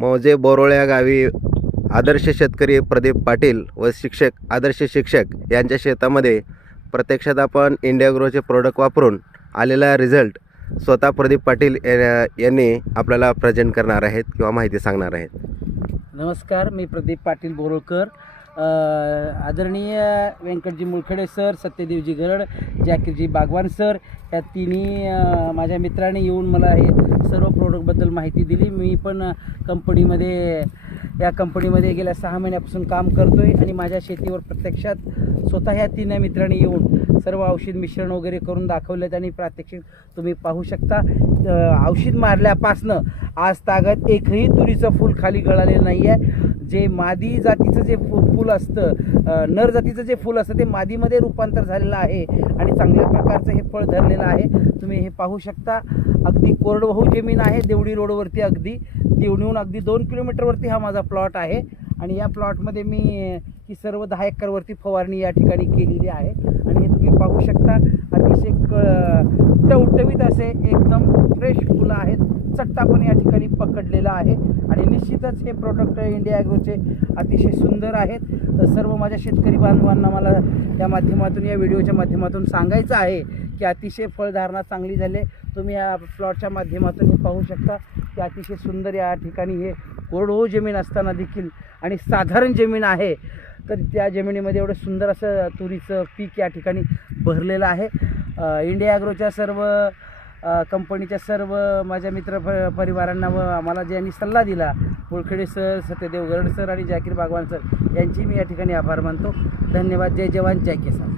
मौजे बोरोळ या गावी आदर्श शेतकरी प्रदीप पाटील व शिक्षक आदर्श शिक्षक यांच्या शेतामध्ये प्रत्यक्षात आपण इंडियाग्रोचे प्रोडक्ट वापरून आलेला रिझल्ट स्वतः प्रदीप पाटील यांनी आपल्याला प्रेझेंट करणार आहेत किंवा माहिती सांगणार आहेत. नमस्कार, मी प्रदीप पाटील बोरोळकर. आदरणीय व्यंकटजी मुळखेडे सर, सत्यदेवजी गरड, जाकीरजी बागवान सर या तिन्ही माझ्या मित्रांनी येऊन मला हे सर्व प्रोडक्टबद्दल माहिती दिली. मी पण या कंपनीमध्ये गेल्या 6 महिन्यापासून काम करतो आहे आणि माझ्या शेतीवर प्रत्यक्षात स्वतः ह्या तीन मित्रांनी येऊन सर्व औषध मिश्रण वगैरे करून दाखवलेत आणि प्रात्यक्षिक तुम्ही पाहू शकता. औषध मारल्यापासनं आज तागत एकही तुरीचं फूल खाली गळालेलं नाही आहे. जे मादी जातीचं जे फूल असतं, नर जातीचं जे फूल असतं ते मादीमध्ये रूपांतर झालेलं आहे आणि चांगल्या प्रकारचं हे फळ धरलेलं आहे. तुम्ही हे पाहू शकता. अगदी कोरडवाहू जमीन आहे. देवडी रोडवरती देवणीहून अगदी 2 किलोमीटरवरती हा माझा प्लॉट आहे आणि या प्लॉटमध्ये मी ही सर्व 10 एकरवरती फवारणी या ठिकाणी केलेली आहे आणि हे तुम्ही पाहू शकता. अतिशय टवटवीत असे एकदम फ्रेश फुलं आहेत. चट्टा पण या ठिकाणी पकडलेला आहे आणि निश्चितच हे प्रोडक्ट इंडिया ॲग्रोचे अतिशय सुंदर आहेत. सर्व माझ्या शेतकरी बांधवांना मला या व्हिडिओच्या माध्यमातून सांगायचं आहे की अतिशय फळधारणा चांगली झाली. तुम्ही या प्लॉटच्या माध्यमातून हे पाहू शकता की अतिशय सुंदर या ठिकाणी हे कोरडवाहू जमीन असताना देखील आणि साधारण जमीन आहे तर त्या जमिनीमध्ये एवढं सुंदर असं तुरीचं पीक या ठिकाणी भरलेलं आहे. इंडिया ॲग्रोच्या सर्व कंपनीच्या सर्व माझ्या मित्र परिवारांना व आम्हाला ज्यांनी सल्ला दिला, मुळखेडे सर, सत्यदेव गरड सर आणि जाकीर बागवान सर यांची मी या ठिकाणी आभार मानतो. धन्यवाद. जय जवान, जय किसान.